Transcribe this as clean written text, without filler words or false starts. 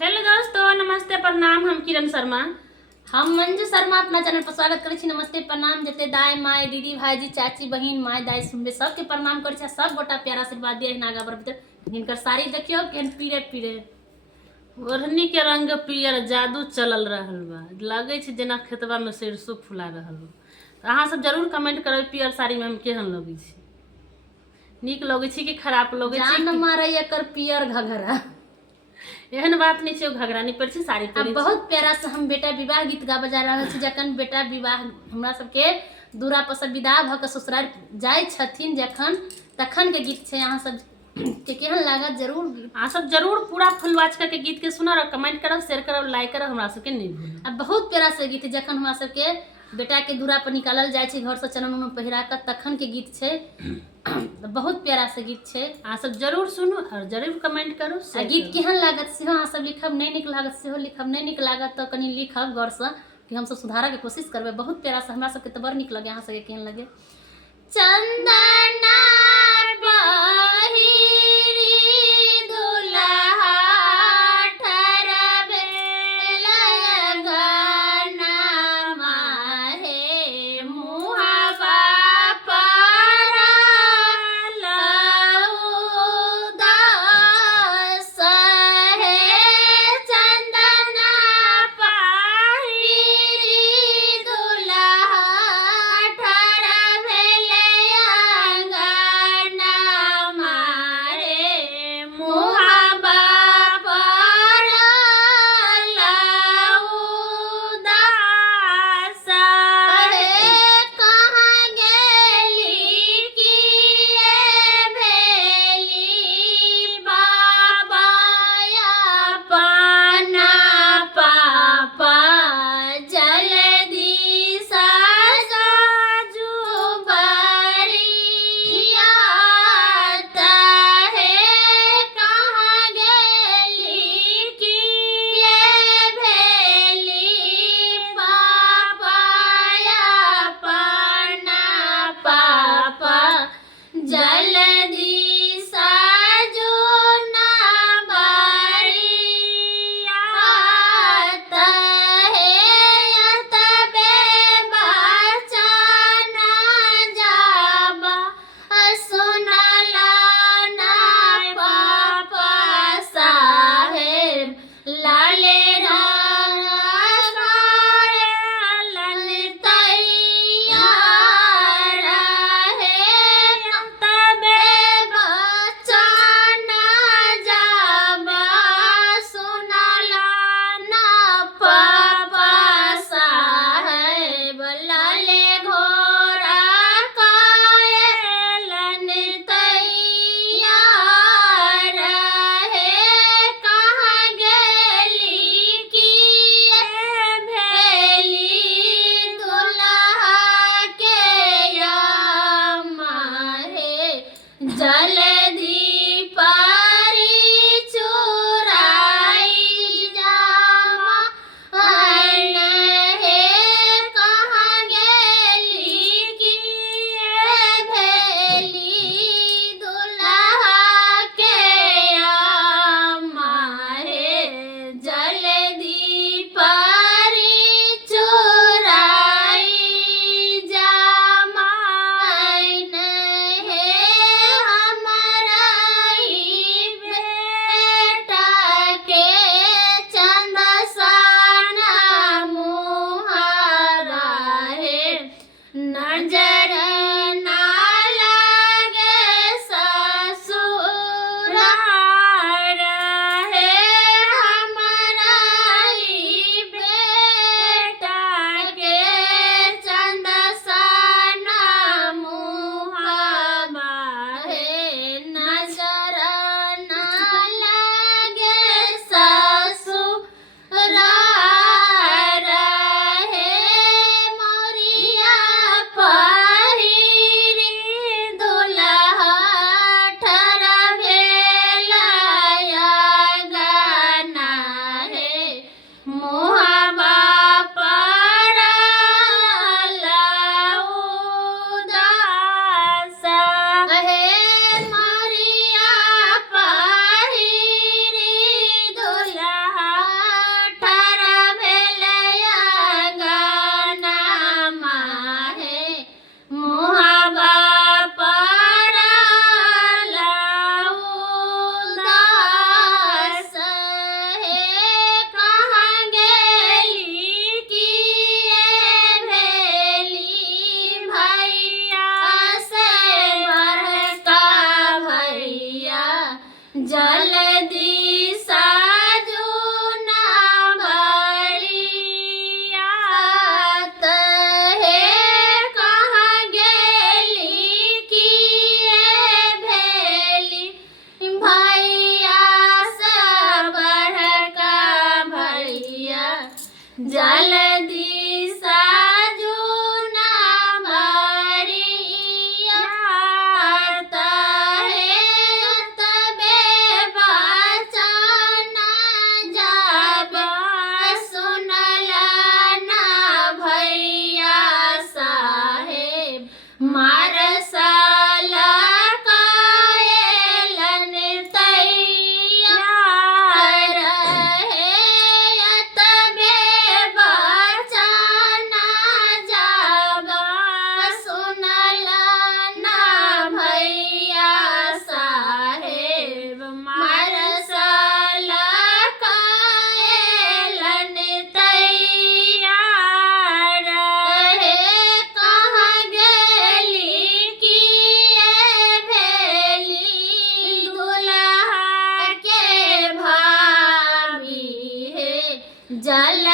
Hello दोस्तों, नमस्ते प्रणाम। हम किरण शर्मा। हम मंजू शर्मा अपना चैनल पर स्वागत करै छी। नमस्ते प्रणाम। जते दाई माय दीदी भाईजी चाची बहिन माय दाई सुनबे सबके प्रणाम करै छी। सब गोटा प्यारा आशीर्वाद दिए नागा पर हिनकर साड़ी देखियो केहन पीरे पीरे ओढ़नी के रंग पियर जादू चलल रहल बा। लगे छै जेना खेतबा में सरसों फुला रहल बा। तो अहाँ सब जरूर कमेंट करब पियर साड़ी में हम केहन लगे छी। नीक लगे छी कि खराब लगे छी? जान मारे एकर पियर घघरा। एहन बात नहीं छै, घघरा नहीं पर साड़ी अब पहरे बहुत प्यारा से हम बेटा विवाह गीत गाबे जा रहल छी। जखन बेटा विवाह हमरा सबके दूरा पर से विदा भ के ससुराल जाय छथिन जखन तखन के गीत छै। अहाँ सब के केहन लागत जरूर अहाँ सब जरूर पूरा फुल वॉच करके गीत के सुनब और कमेंट करब, शेयर करब, लाइक करब। हमरा सबके नहीं भूलब। अब बहुत प्यारा से गीत जखन हमरा सबके बेटा के दूरा पर निकालल जाय छै घर से चनन उनन पहिरा के तखन के गीत छै। बहुत प्यारा से गीत छै। अहाँ सब जरूर सुनू और जरूर कमेंट करू। गीत केहन लागत सेहो अहाँ सब लिखब, नहीं निक लागत सेहो लिखब। नहीं निक लागत तो कनी लिखब गौर से कि हम सब सुधारऽ के कोशिश करबै। बहुत प्यारा से हमरा सबके तो बड़ निक लगे। अहाँ सबके केहन लगे? चंदना पहिरी दुल्हा ठरबे लगना माहे मुहावा जल्दी साजुना भरिया तहे तबे बचना जब सुनला ना भैया साहेब मारसल कायलन तैयार है तबे बचना जब सुनला ना भैया साहेब मारसल कायलन तैयार है कहाँ गेली कि भेली दुल्हा के भाभी है जल